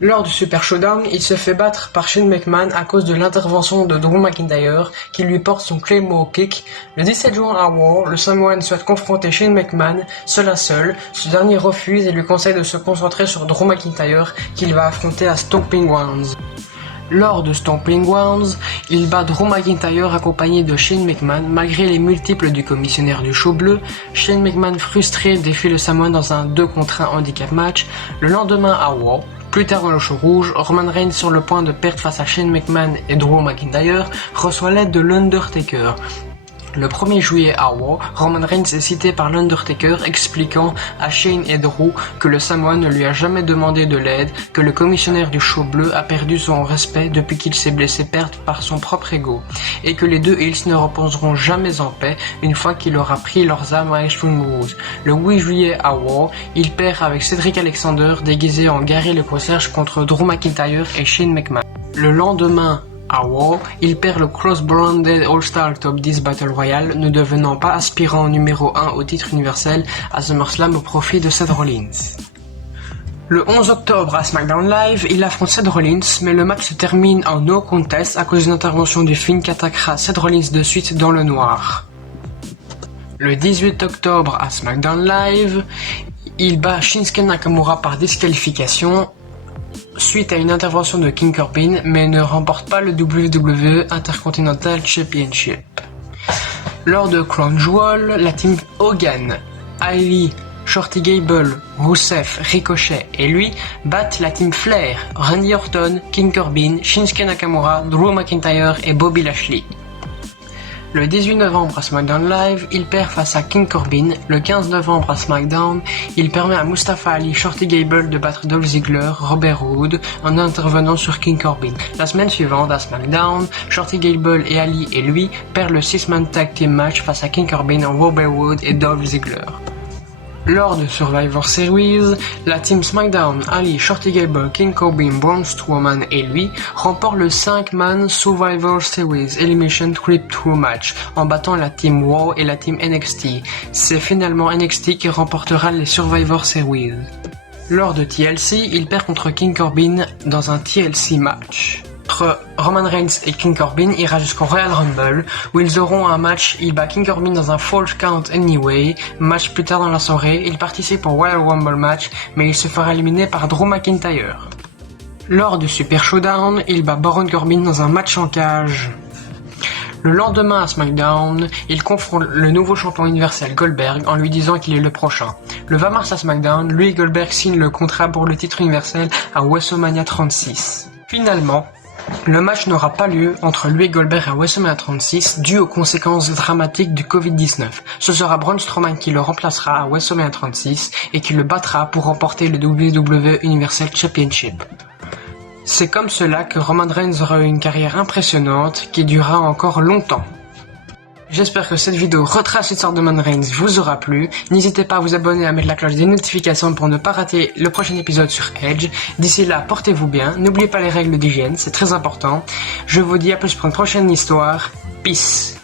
Lors du Super Showdown, il se fait battre par Shane McMahon à cause de l'intervention de Drew McIntyre qui lui porte son Claymore Kick. Le 17 juin à Raw, le Samoan souhaite confronter Shane McMahon seul à seul. Ce dernier refuse et lui conseille de se concentrer sur Drew McIntyre qu'il va affronter à Stomping Grounds. Lors de Stomping Grounds, il bat Drew McIntyre accompagné de Shane McMahon malgré les multiples du commissionnaire du show bleu. Shane McMahon frustré défie le Samoan dans un 2 contre 1 handicap match. Le lendemain à Raw, plus tard dans le show rouge, Roman Reigns sur le point de perdre face à Shane McMahon et Drew McIntyre reçoit l'aide de l'Undertaker. Le 1er juillet à Raw, Roman Reigns est cité par l'Undertaker expliquant à Shane et Drew que le Samoan ne lui a jamais demandé de l'aide, que le commissionnaire du show bleu a perdu son respect depuis qu'il s'est blessé perdre par son propre ego, et que les deux Heels ne reposeront jamais en paix une fois qu'il aura pris leurs âmes à Extreme Rules. Le 8 juillet à Raw, il perd avec Cedric Alexander déguisé en Gary le concierge contre Drew McIntyre et Shane McMahon. Le lendemain à Raw, il perd le Cross-Branded All-Star Top 10 Battle Royale, ne devenant pas aspirant numéro 1 au titre universel à SummerSlam au profit de Seth Rollins. Le 11 octobre à SmackDown Live, il affronte Seth Rollins, mais le match se termine en no contest à cause d'une intervention du Fiend qui attaquera Seth Rollins de suite dans le noir. Le 18 octobre à SmackDown Live, il bat Shinsuke Nakamura par disqualification suite à une intervention de King Corbin, mais ne remporte pas le WWE Intercontinental Championship. Lors de Crown Jewel, la team Hogan, Ali, Shorty Gable, Rusev, Ricochet et lui battent la team Flair, Randy Orton, King Corbin, Shinsuke Nakamura, Drew McIntyre et Bobby Lashley. Le 18 novembre à SmackDown Live, il perd face à King Corbin. Le 15 novembre à SmackDown, il permet à Mustafa Ali, Shorty Gable de battre Dolph Ziggler, Robert Roode en intervenant sur King Corbin. La semaine suivante à SmackDown, Shorty Gable et Ali et lui perdent le 6-man tag team match face à King Corbin, Robert Roode et Dolph Ziggler. Lors de Survivor Series, la team SmackDown, Ali, Shorty Gable, King Corbin, Braun Strowman et lui remportent le 5-man Survivor Series Elimination Creep-Through match en battant la team Raw et la team NXT. C'est finalement NXT qui remportera les Survivor Series. Lors de TLC, il perd contre King Corbin dans un TLC match. Entre Roman Reigns et King Corbin ira jusqu'au Royal Rumble où ils auront un match. Il bat King Corbin dans un False Count Anyway. Match plus tard dans la soirée, il participe au Royal Rumble match mais il se fera éliminer par Drew McIntyre. Lors du Super Showdown, il bat Baron Corbin dans un match en cage. Le lendemain à SmackDown, il confronte le nouveau champion universel Goldberg en lui disant qu'il est le prochain. Le 20 mars à SmackDown, lui et Goldberg signent le contrat pour le titre universel à WrestleMania 36. Finalement, le match n'aura pas lieu entre lui et Goldberg à WrestleMania 36 dû aux conséquences dramatiques du Covid-19. Ce sera Braun Strowman qui le remplacera à WrestleMania 36 et qui le battra pour remporter le WWE Universal Championship. C'est comme cela que Roman Reigns aura eu une carrière impressionnante qui durera encore longtemps. J'espère que cette vidéo retrace l'histoire de Roman Reigns vous aura plu. N'hésitez pas à vous abonner et à mettre la cloche des notifications pour ne pas rater le prochain épisode sur Edge. D'ici là, portez-vous bien. N'oubliez pas les règles d'hygiène, c'est très important. Je vous dis à plus pour une prochaine histoire. Peace.